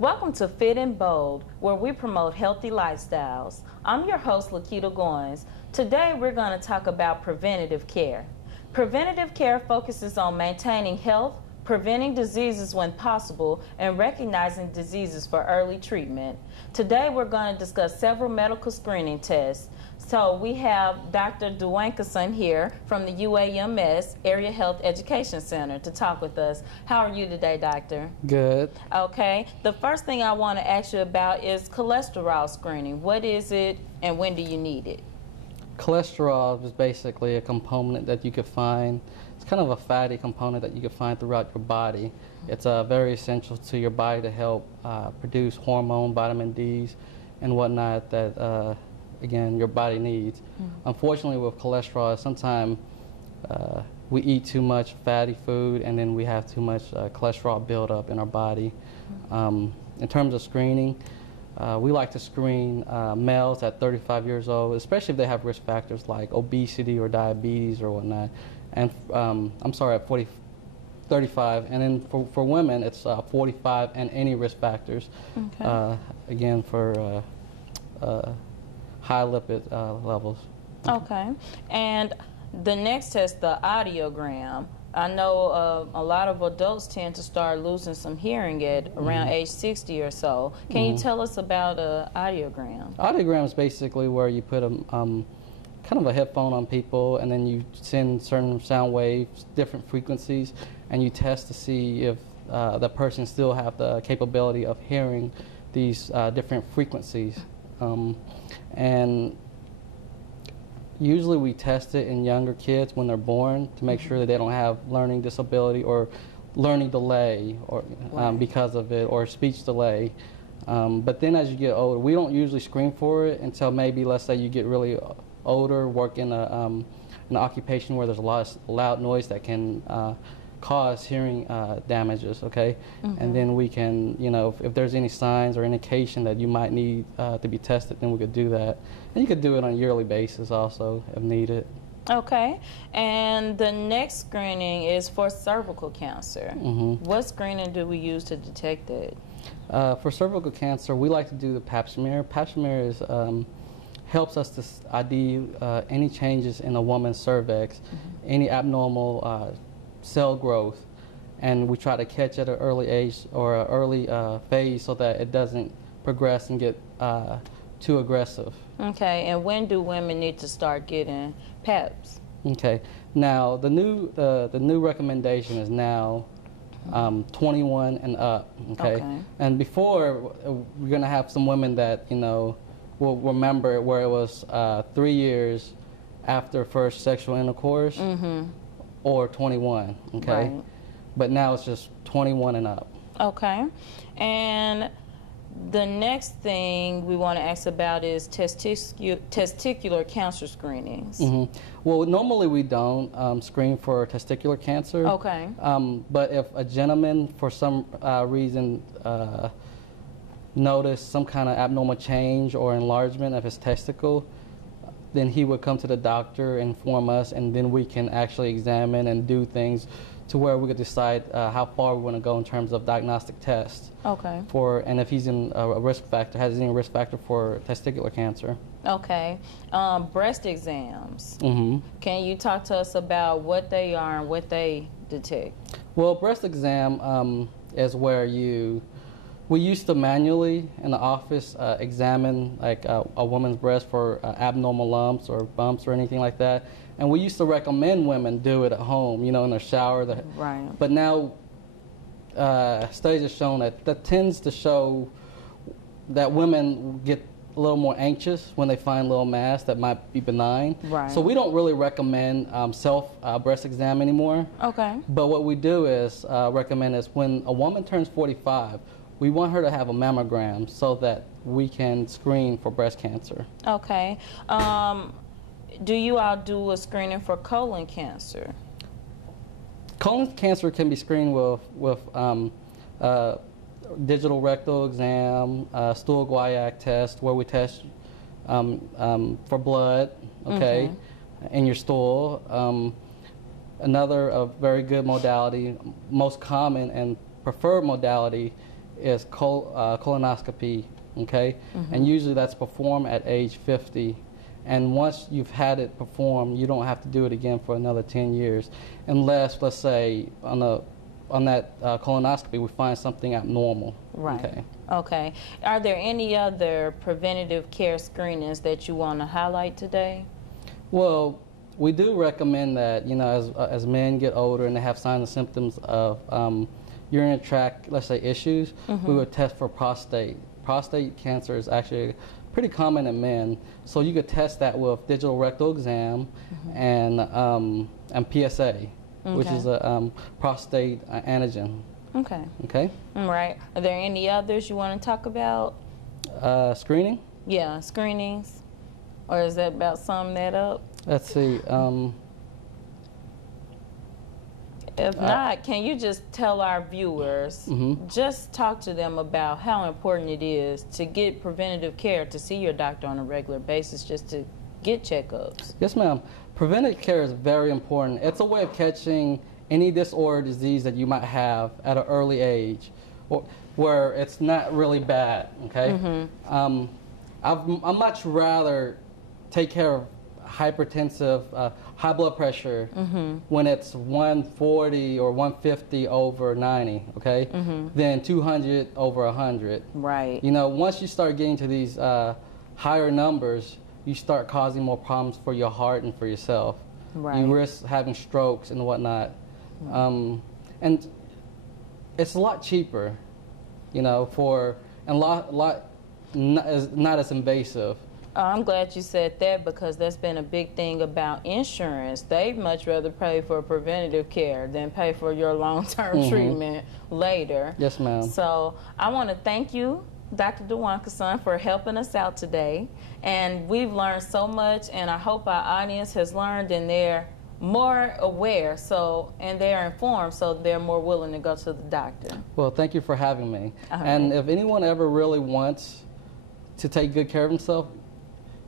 Welcome to Fit and Bold, where we promote healthy lifestyles. I'm your host, Lakita Goins. Today we're going to talk about preventative care. Preventative care focuses on maintaining health, preventing diseases when possible, and recognizing diseases for early treatment. Today we're going to discuss several medical screening tests. So we have Dr. Duankerson here from the UAMS Area Health Education Center to talk with us. How are you today, doctor? Good. Okay. The first thing I want to ask you about is cholesterol screening. What is it and when do you need it? Cholesterol is basically a component that you could find. It's kind of a fatty component that you could find throughout your body. It's very essential to your body to help produce hormone, vitamin D's, and whatnot that again, your body needs. Unfortunately, with cholesterol, sometimes we eat too much fatty food and then we have too much cholesterol buildup in our body. In terms of screening, we like to screen males at 35 years old, especially if they have risk factors like obesity or diabetes or whatnot. And at 35. And then for women, it's 45 and any risk factors. Okay. Again, for high lipid levels. Okay. And the next test, the audiogram. I know a lot of adults tend to start losing some hearing at around age 60 or so. Can you tell us about an audiogram? Audiogram is basically where you put a kind of a headphone on people, and then you send certain sound waves, different frequencies, and you test to see if that person still have the capability of hearing these different frequencies. And usually we test it in younger kids when they're born to make sure that they don't have learning disability or learning delay or because of it, or speech delay. But then as you get older, we don't usually screen for it until maybe, let's say, you get really older, work in an occupation where there's a lot of loud noise that can cause hearing damages, okay? And then we can, you know, if there's any signs or indication that you might need to be tested, then we could do that. And you could do it on a yearly basis also if needed. Okay. And the next screening is for cervical cancer. What screening do we use to detect it? For cervical cancer, we like to do the pap smear. Pap smear is helps us to ID any changes in a woman's cervix, any abnormal cell growth, and we try to catch at an early age or an early phase so that it doesn't progress and get too aggressive. Okay, and when do women need to start getting PAPs? Okay, now the new recommendation is now 21 and up. Okay, and before we're gonna have some women that will remember where it was 3 years after first sexual intercourse. Or 21, okay? Right. But now it's just 21 and up. Okay. And the next thing we want to ask about is testicular cancer screenings. Well, normally we don't screen for testicular cancer. Okay. But if a gentleman, for some reason, noticed some kind of abnormal change or enlargement of his testicle, then he would come to the doctor, inform us, and then we can actually examine and do things to where we could decide how far we want to go in terms of diagnostic tests. Okay. And if he's in a risk factor, has any risk factor for testicular cancer. Okay. Breast exams. Can you talk to us about what they are and what they detect? Well, breast exam is where we used to manually in the office examine like a woman's breast for abnormal lumps or bumps or anything like that. And we used to recommend women do it at home, in their shower. Right. But now studies have shown that tends to show that women get a little more anxious when they find little mass that might be benign. Right. So we don't really recommend self breast exam anymore. Okay. But what we do is recommend is when a woman turns 45, we want her to have a mammogram so that we can screen for breast cancer. Okay. Do you all do a screening for colon cancer? Colon cancer can be screened with digital rectal exam, stool guaiac test, where we test for blood, okay, in your stool. Another very good modality, most common and preferred modality, is colonoscopy, okay? And usually that's performed at age 50. And once you've had it performed, you don't have to do it again for another 10 years, unless, let's say, on that colonoscopy, we find something abnormal. Right. Okay. Okay. Are there any other preventative care screenings that you want to highlight today? Well, we do recommend that, you know, as men get older and they have signs and symptoms of urinary tract, let's say, issues, we would test for prostate. Prostate cancer is actually pretty common in men, so you could test that with digital rectal exam and PSA, which is a prostate antigen. Okay. Okay. All right. Are there any others you want to talk about? Screening? Yeah, screenings. Or is that about summing that up? Let's see. If not, can you just tell our viewers, just talk to them about how important it is to get preventative care, to see your doctor on a regular basis, just to get checkups? Yes, ma'am. Preventive care is very important. It's a way of catching any disorder or disease that you might have at an early age, or where it's not really bad, okay? I'd much rather take care of hypertensive, high blood pressure when it's 140 or 150 over 90, okay, than 200 over 100. Right. You know, once you start getting to these higher numbers, you start causing more problems for your heart and for yourself. Right. You risk having strokes and whatnot. And it's a lot cheaper, you know, and not as invasive. I'm glad you said that, because that's been a big thing about insurance. They'd much rather pay for preventative care than pay for your long-term treatment later. Yes, ma'am. So I want to thank you, Dr. DeWonka-son, for helping us out today. And we've learned so much, and I hope our audience has learned, and they're more aware, and they're informed, so they're more willing to go to the doctor. Well, thank you for having me. And if anyone ever really wants to take good care of himself,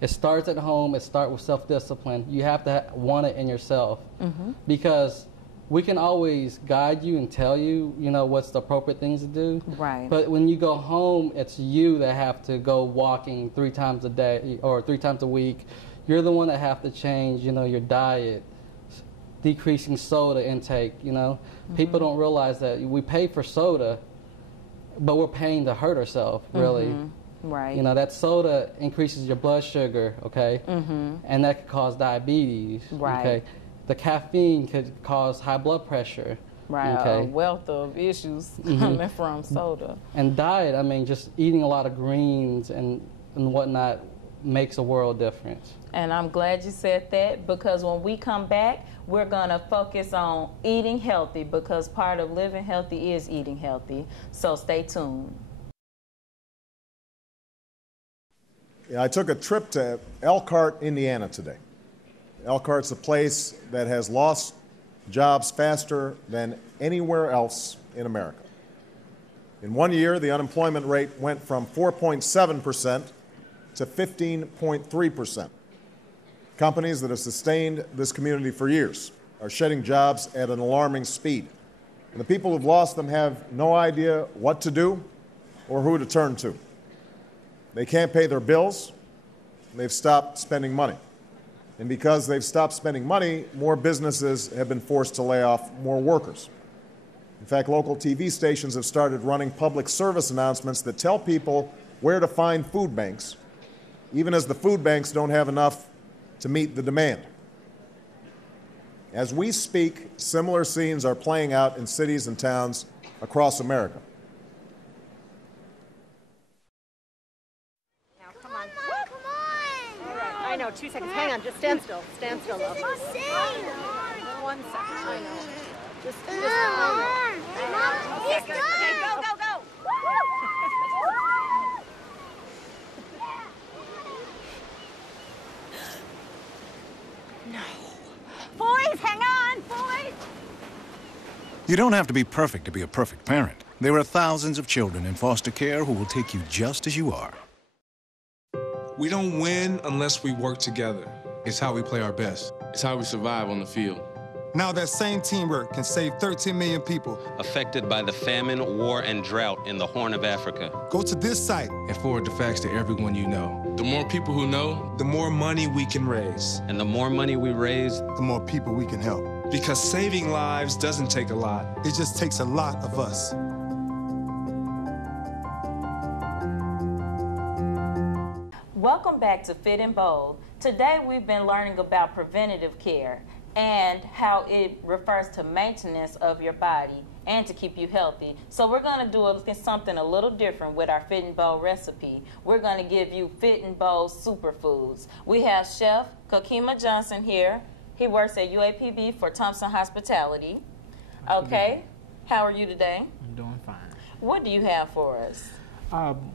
it starts at home. It starts with self-discipline. You have to want it in yourself, because we can always guide you and tell you, you know, what's the appropriate things to do. Right. But when you go home, it's you that have to go walking 3 times a day or 3 times a week. You're the one that have to change, you know, your diet, decreasing soda intake, you know. People don't realize that we pay for soda, but we're paying to hurt ourselves, really. Right. You know, that soda increases your blood sugar, okay? And that could cause diabetes. Right. Okay? The caffeine could cause high blood pressure. Right. Okay? A wealth of issues coming from soda. And diet, I mean, just eating a lot of greens and whatnot makes a world difference. And I'm glad you said that, because when we come back, we're going to focus on eating healthy, because part of living healthy is eating healthy. So stay tuned. I took a trip to Elkhart, Indiana today. Elkhart's a place that has lost jobs faster than anywhere else in America. In 1 year, the unemployment rate went from 4.7% to 15.3%. Companies that have sustained this community for years are shedding jobs at an alarming speed. And the people who've lost them have no idea what to do or who to turn to. They can't pay their bills, and they've stopped spending money. And because they've stopped spending money, more businesses have been forced to lay off more workers. In fact, local TV stations have started running public service announcements that tell people where to find food banks, even as the food banks don't have enough to meet the demand. As we speak, similar scenes are playing out in cities and towns across America. I know, 2 seconds. Hang on, just stand still. Stand still, love. 1 second. I know. Just I know. Yes, good. Okay, go. No. Boys, hang on, boys. You don't have to be perfect to be a perfect parent. There are thousands of children in foster care who will take you just as you are. We don't win unless we work together. It's how we play our best. It's how we survive on the field. Now that same teamwork can save 13 million people affected by the famine, war, and drought in the Horn of Africa. Go to this site and forward the facts to everyone you know. The more people who know, the more money we can raise. And the more money we raise, the more people we can help. Because saving lives doesn't take a lot. It just takes a lot of us. Welcome back to Fit and Bold. Today we've been learning about preventative care and how it refers to maintenance of your body and to keep you healthy. So we're going to do something a little different with our Fit and Bold recipe. We're going to give you Fit and Bold superfoods. We have Chef Kokima Johnson here. He works at UAPB for Thompson Hospitality. Okay, how are you today? I'm doing fine. What do you have for us?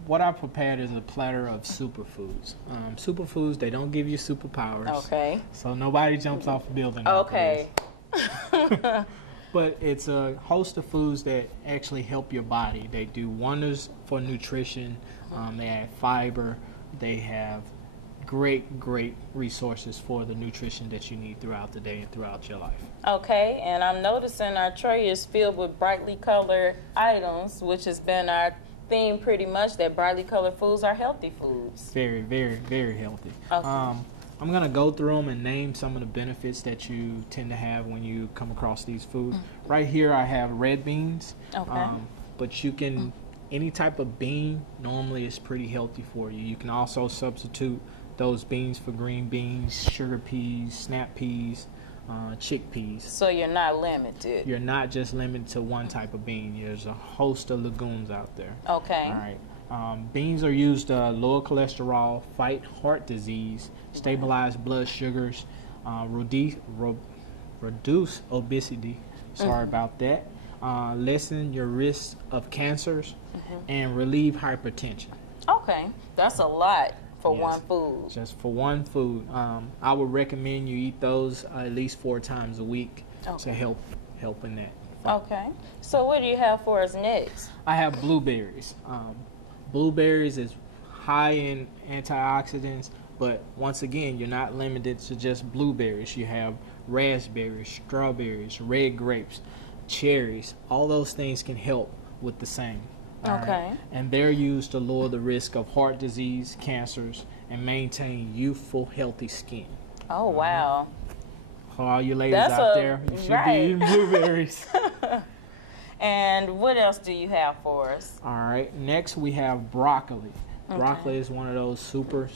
What I prepared is a platter of superfoods. Superfoods, they don't give you superpowers. Okay. So nobody jumps off a building. Okay. But it's a host of foods that actually help your body. They do wonders for nutrition. They add fiber. They have great resources for the nutrition that you need throughout the day and throughout your life. Okay, and I'm noticing our tray is filled with brightly colored items, which has been our theme pretty much, that brightly colored foods are healthy foods. Very healthy. Okay. I'm going to go through them and name some of the benefits that you tend to have when you come across these foods. Right here I have red beans. Okay. But you can, any type of bean normally is pretty healthy for you. You can also substitute those beans for green beans, sugar peas, snap peas, chickpeas. So you're not limited. You're not just limited to one type of bean. There's a host of legumes out there. Okay. All right. Beans are used to lower cholesterol, fight heart disease, stabilize blood sugars, reduce obesity. Sorry about that. Lessen your risk of cancers, and relieve hypertension. Okay. That's a lot. For one food. Just for one food. I would recommend you eat those at least 4 times a week to help in that. Okay. So what do you have for us next? I have blueberries. Blueberries is high in antioxidants, but once again, you're not limited to just blueberries. You have raspberries, strawberries, red grapes, cherries. All those things can help with the same. Okay. Right? And they're used to lower the risk of heart disease, cancers, and maintain youthful, healthy skin. Oh, wow. For all you ladies out there, you should be eating blueberries. And what else do you have for us? All right. Next, we have broccoli. Okay. Broccoli is one of those super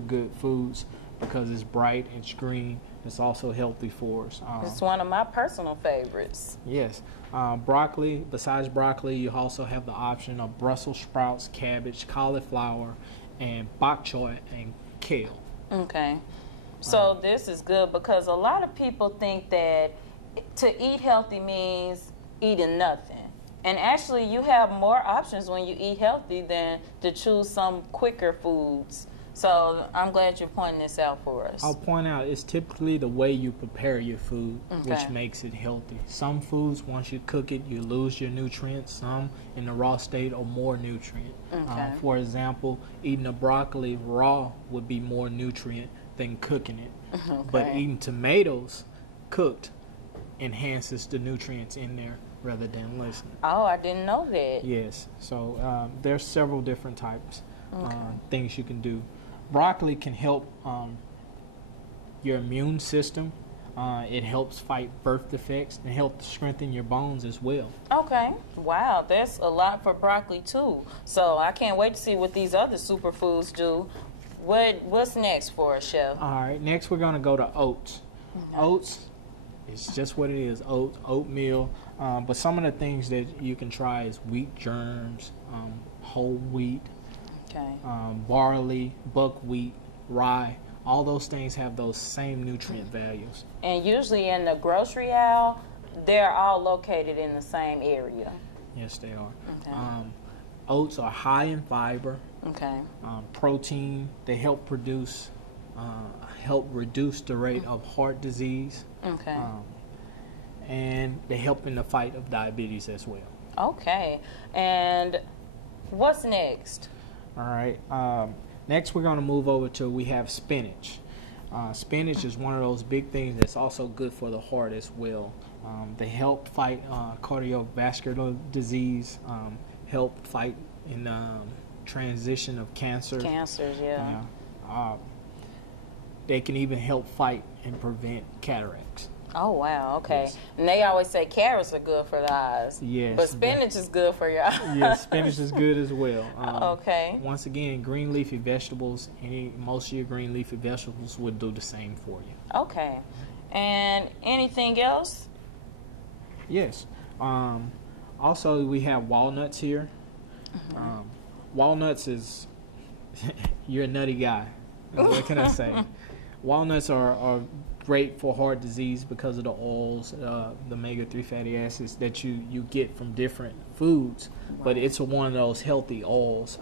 good foods because it's bright, it's green, it's also healthy for us. It's one of my personal favorites. Yes. Broccoli, besides broccoli, you also have the option of Brussels sprouts, cabbage, cauliflower, and bok choy and kale. Okay. So this is good because a lot of people think that to eat healthy means eating nothing. And actually, you have more options when you eat healthy than to choose some quicker foods. So I'm glad you're pointing this out for us. I'll point out it's typically the way you prepare your food, which makes it healthy. Some foods, once you cook it, you lose your nutrients. Some in the raw state are more nutrient. For example, eating a broccoli raw would be more nutrient than cooking it. But eating tomatoes cooked enhances the nutrients in there rather than listening. Oh, I didn't know that. Yes. So there's several different types things you can do. Broccoli can help your immune system. It helps fight birth defects and help strengthen your bones as well. Okay. Wow, that's a lot for broccoli too. So I can't wait to see what these other superfoods do. What's next for us, Chef? All right. Next, we're going to go to oats. Oats, it's just what it is, oatmeal. But some of the things that you can try is wheat germs, whole wheat, barley, buckwheat, rye. All those things have those same nutrient values. And usually in the grocery aisle, they're all located in the same area. Yes, they are. Okay. Oats are high in fiber. Okay. Protein. They help reduce the rate of heart disease. Okay. And they help in the fight of diabetes as well. Okay. And what's next? All right. Next, we're going to move over to, we have spinach. Spinach is one of those big things that's also good for the heart as well. They help fight cardiovascular disease, help fight in transition of cancer. Cancers, yeah. They can even help fight and prevent cataracts. Oh, wow, okay. Yes. And they always say carrots are good for the eyes. Yes. But spinach is good for your eyes. Yes, spinach is good as well. Okay. Once again, green leafy vegetables, most of your green leafy vegetables would do the same for you. Okay. And anything else? Yes. Also, we have walnuts here. Walnuts is, you're a nutty guy. What can I say? Walnuts are great for heart disease because of the oils, the omega-3 fatty acids that you get from different foods. Right. But it's one of those healthy oils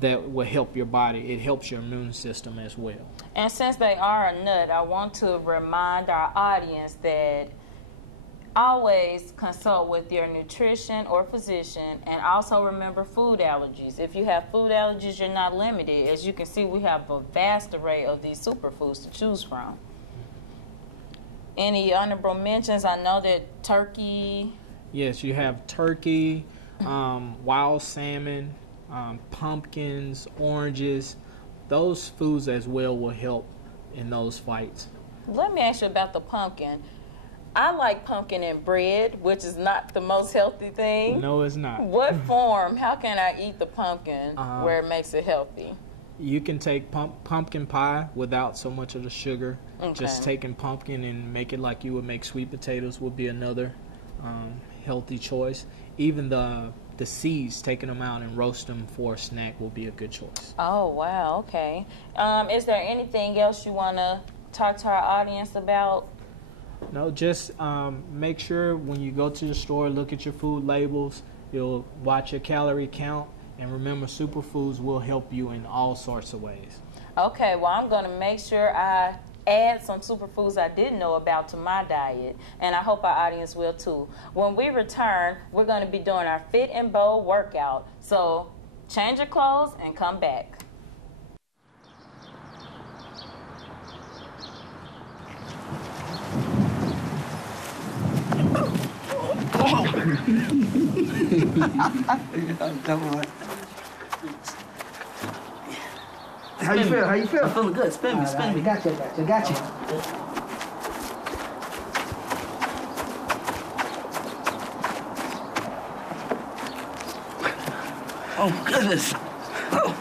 that will help your body. It helps your immune system as well. And since they are a nut, I want to remind our audience that always consult with your nutrition or physician, and also remember food allergies. If you have food allergies, you're not limited. As you can see, we have a vast array of these superfoods to choose from. Any honorable mentions? I know that turkey. Yes, you have turkey, wild salmon, pumpkins, oranges. Those foods as well will help in those fights. Let me ask you about the pumpkin. I like pumpkin in bread, which is not the most healthy thing. No, it's not. What form? How can I eat the pumpkin where it makes it healthy? You can take pumpkin pie without so much of the sugar. Okay. Just taking pumpkin and make it like you would make sweet potatoes would be another healthy choice. Even the seeds, taking them out and roast them for a snack will be a good choice. Oh, wow, okay. Is there anything else you want to talk to our audience about? No, just make sure when you go to the store, look at your food labels. You'll watch your calorie count, and remember, superfoods will help you in all sorts of ways. Okay, well, I'm going to make sure I add some superfoods I didn't know about to my diet, and I hope our audience will too. When we return, we're going to be doing our Fit and Bold workout. So change your clothes and come back. Come on. How you feel? How you feel? I'm feeling good. Spin me, spin me. Got you. Oh, goodness. Oh.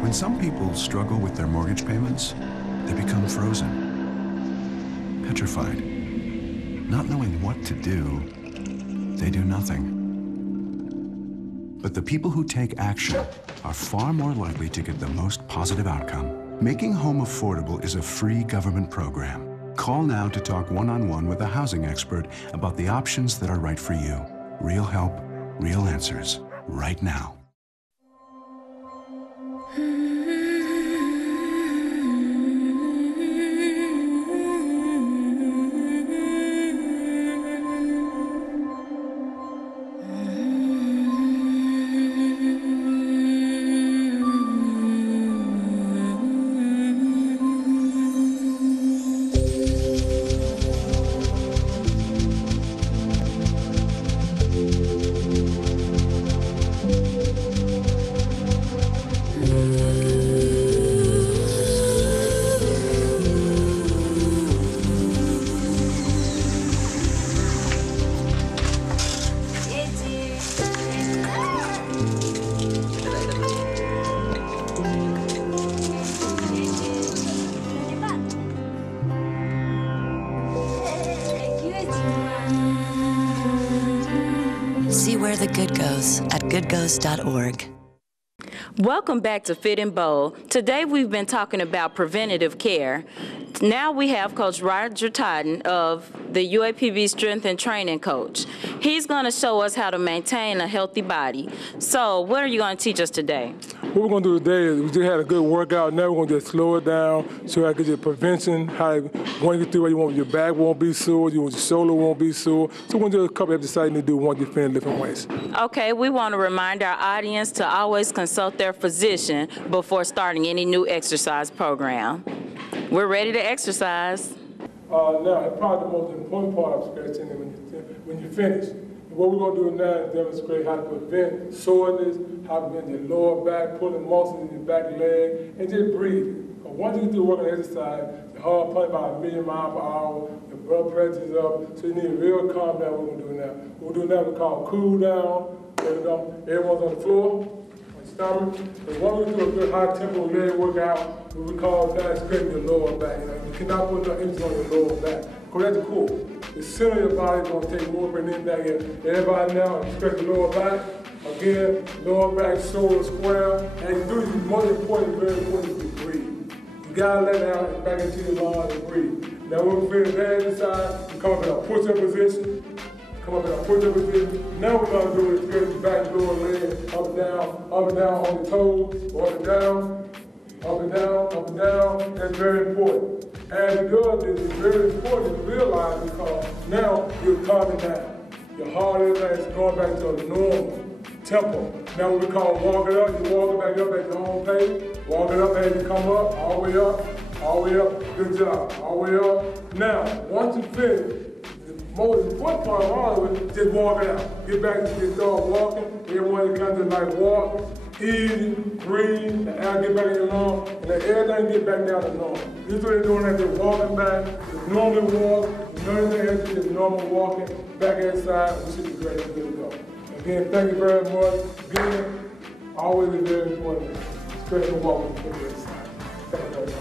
When some people struggle with their mortgage payments, they become frozen, petrified. Not knowing what to do, they do nothing. But the people who take action are far more likely to get the most positive outcome. Making Home Affordable is a free government program. Call now to talk one-on-one with a housing expert about the options that are right for you. Real help, real answers, right now. See where the good goes at goodgoes.org. Welcome back to Fit and Bold. Today we've been talking about preventative care. Now we have Coach Roger Totten of the UAPB Strength and Training Coach. He's going to show us how to maintain a healthy body. So what are you going to teach us today? What we're going to do today is we just had a good workout. Now we're going to just slow it down so I can get your prevention, how you want to get through where you want your back won't be sore, your shoulder won't be sore. So we're going to do a couple exercises you need to do once you finish lifting weights. Okay, we want to remind our audience to always consult their physician before starting any new exercise program. We're ready to exercise. Now, probably the most important part of stretching is when you finish. What we're going to do now is demonstrate how to prevent soreness, how to prevent your lower back, pulling muscles in your back leg, and just breathe. Once you get through working exercise, your heart pumping about 1,000,000 miles per hour, your blood pressure is up, so you need a real calm down. What we're going to do now. What we're doing now, we call cool down. There we go. Everyone's on the floor, on the stomach. And once we do a good high tempo leg workout, what we call that straighten your lower back. You cannot put no emphasis on your lower back, because that's cool. The center of your body is going to take more than back here. Everybody now, stretch the lower back. Again, lower back, shoulder square. And you do this, most important, very important, is to breathe. You got to let it out back into your lungs and breathe. Now when we finish that exercise, we come up in a push-up position. Come up in a push-up position. Now what we're going to do is stretch the back, lower leg, up and down on the toes, up and down, up and down, up and down. That's very important. As you do this, it's very important to realize because now you're calming down. Your heart is going back to a normal tempo. Now what we call walk it up, you walk it back up at your own pace. Walk it up as you come up, all the way up, all the way up. Good job, all the way up. Now, once you finish, the most important part of all of it is just walk it out. Get back to your start walking. Everyone that comes to like walk. Easy, breathe, and air get back in your lungs, and let everything get back down to normal. This is what they're doing as they're walking back. Just normally walk, nothing else, just normal walking, back inside, we should be great, good to go. Again, thank you very much. Again, always is very important, especially walking for the exercise. Thank you very much.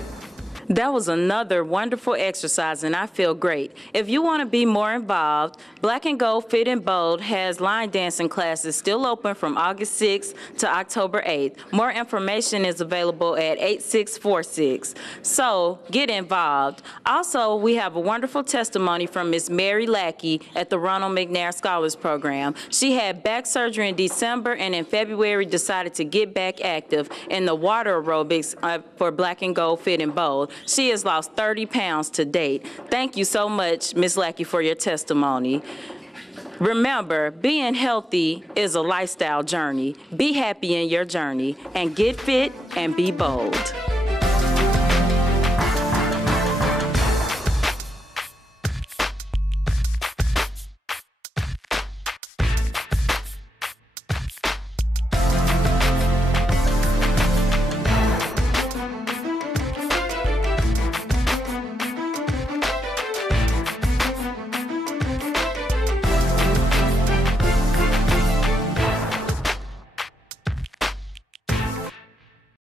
That was another wonderful exercise, and I feel great. If you want to be more involved, Black and Gold Fit and Bold has line dancing classes still open from August 6th to October 8th. More information is available at 8646. So get involved. Also, we have a wonderful testimony from Miss Mary Lackey at the Ronald McNair Scholars Program. She had back surgery in December and in February decided to get back active in the water aerobics for Black and Gold Fit and Bold. She has lost 30 pounds to date. Thank you so much, Ms. Lackey, for your testimony. Remember, being healthy is a lifestyle journey. Be happy in your journey and get fit and be bold.